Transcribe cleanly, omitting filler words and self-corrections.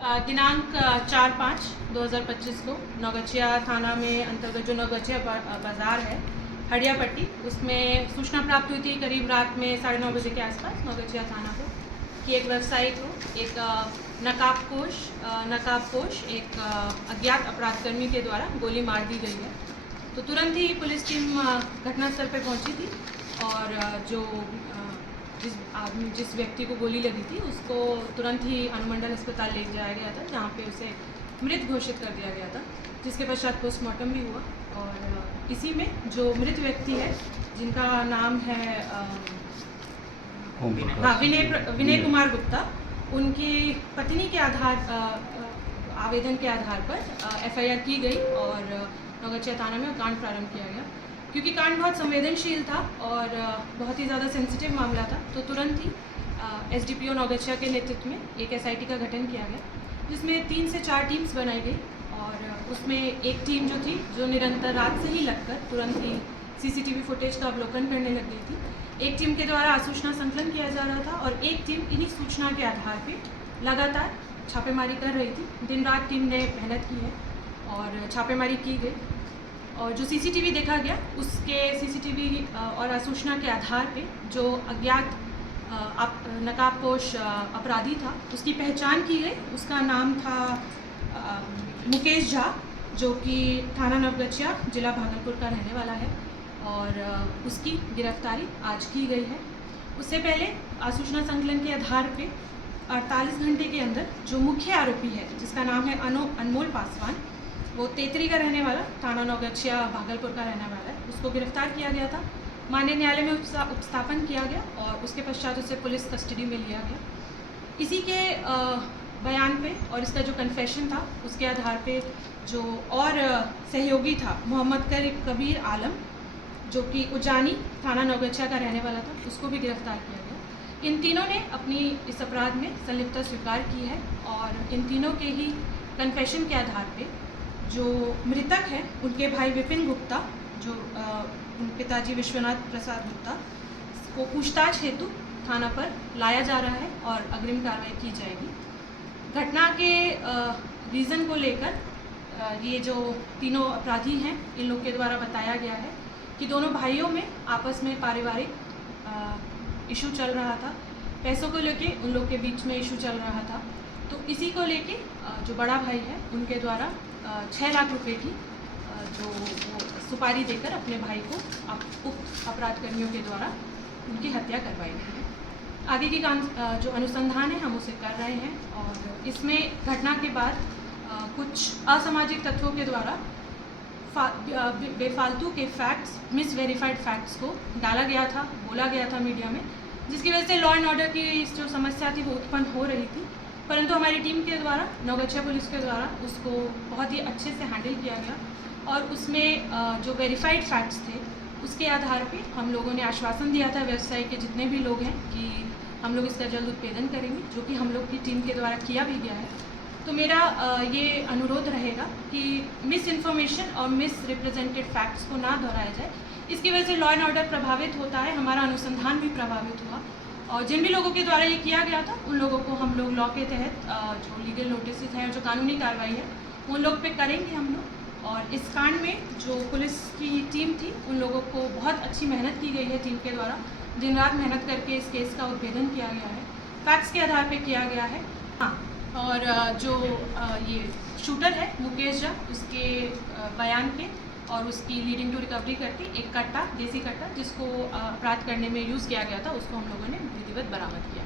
दिनांक 4/5/2025 को नौगछिया थाना में अंतर्गत जो नौगछिया बाज़ार है हड़िया पट्टी, उसमें सूचना प्राप्त हुई थी करीब रात में 9:30 बजे के आसपास नौगछिया थाना को कि एक व्यवसायी को एक नकाबपोश एक अज्ञात अपराधकर्मी के द्वारा गोली मार दी गई है। तो तुरंत ही पुलिस टीम घटनास्थल पर पहुंची थी और जिस व्यक्ति को गोली लगी थी उसको तुरंत ही अनुमंडल अस्पताल ले जाया गया था, जहाँ पे उसे मृत घोषित कर दिया गया था, जिसके पश्चात पोस्टमार्टम भी हुआ। और इसी में जो मृत व्यक्ति है जिनका नाम है विनय कुमार गुप्ता, उनकी पत्नी के आवेदन के आधार पर FIR की गई और नौगछिया थाना में कांड प्रारंभ किया गया। क्योंकि कांड बहुत संवेदनशील था और बहुत ही ज़्यादा सेंसिटिव मामला था, तो तुरंत ही SDPO नौगछिया के नेतृत्व में एक SIT का गठन किया गया, जिसमें 3 से 4 टीम्स बनाई गई। और उसमें एक टीम जो थी जो निरंतर रात से ही लगकर तुरंत ही CCTV फुटेज का अवलोकन करने लग गई थी। एक टीम के द्वारा आसूचना संकलन किया जा रहा था और एक टीम इन्हीं सूचना के आधार पर लगातार छापेमारी कर रही थी। दिन रात टीम ने मेहनत की है और छापेमारी की गई और जो CCTV देखा गया उसके CCTV और आसूचना के आधार पे जो अज्ञात नकाबपोश अपराधी था उसकी पहचान की गई। उसका नाम था मुकेश झा, जो कि थाना नवगछिया जिला भागलपुर का रहने वाला है और उसकी गिरफ्तारी आज की गई है। उससे पहले आसूचना संकलन के आधार पे 48 घंटे के अंदर जो मुख्य आरोपी है जिसका नाम है अनमोल पासवान, वो तेतरी का रहने वाला, थाना नौगछिया भागलपुर का रहने वाला है, उसको गिरफ्तार किया गया था। माननीय न्यायालय में उपस्थापन किया गया और उसके पश्चात उसे पुलिस कस्टडी में लिया गया। इसी के बयान पे और इसका जो कन्फेशन था उसके आधार पे जो और सहयोगी था मोहम्मद कबीर आलम, जो कि उजानी थाना नौगछिया का रहने वाला था, उसको भी गिरफ्तार किया गया। इन तीनों ने अपनी इस अपराध में संलिप्तता स्वीकार की है और इन तीनों के ही कन्फेशन के आधार पे जो मृतक है उनके भाई विपिन गुप्ता, जो पिताजी विश्वनाथ प्रसाद गुप्ता, को पूछताछ हेतु थाना पर लाया जा रहा है और अग्रिम कार्रवाई की जाएगी। घटना के रीज़न को लेकर ये जो तीनों अपराधी हैं इन लोग के द्वारा बताया गया है कि दोनों भाइयों में आपस में पारिवारिक इशू चल रहा था, पैसों को लेके उन लोग के बीच में इशू चल रहा था। तो इसी को लेके जो बड़ा भाई है उनके द्वारा 6 लाख रुपए की जो वो सुपारी देकर अपने भाई को उक्त अपराधकर्मियों के द्वारा उनकी हत्या करवाई गई है। आगे की जो अनुसंधान है हम उसे कर रहे हैं और इसमें घटना के बाद कुछ असामाजिक तत्वों के द्वारा बेफालतू के फैक्ट्स, मिसवेरीफाइड फैक्ट्स को डाला गया था, बोला गया था मीडिया में, जिसकी वजह से लॉ एंड ऑर्डर की जो समस्या थी वो उत्पन्न हो रही थी। परंतु हमारी टीम के द्वारा, नौगछिया पुलिस के द्वारा उसको बहुत ही अच्छे से हैंडल किया गया और उसमें जो वेरीफाइड फैक्ट्स थे उसके आधार पे हम लोगों ने आश्वासन दिया था व्यवसायी के जितने भी लोग हैं कि हम लोग इसका जल्द उत्पेदन करेंगे, जो कि हम लोग की टीम के द्वारा किया भी गया है। तो मेरा ये अनुरोध रहेगा कि मिस इन्फॉर्मेशन और मिस रिप्रेजेंटेड फैक्ट्स को ना दोहराया जाए। इसकी वजह से लॉ एंड ऑर्डर प्रभावित होता है, हमारा अनुसंधान भी प्रभावित हुआ और जिन भी लोगों के द्वारा ये किया गया था उन लोगों को हम लोग लॉ के तहत जो लीगल नोटिस है और जो कानूनी कार्रवाई है उन लोग पे करेंगे हम लोग। और इस कांड में जो पुलिस की टीम थी उन लोगों को बहुत अच्छी मेहनत की गई है, टीम के द्वारा दिन रात मेहनत करके इस केस का उत्भेदन किया गया है, फैक्ट्स के आधार पे किया गया है। हाँ, और जो ये शूटर है मुकेश झा, उसके बयान पे और उसकी लीडिंग टू रिकवरी करती एक कट्टा, देसी कट्टा, जिसको अपराध करने में यूज़ किया गया था, उसको हम लोगों ने विधिवत बरामद किया।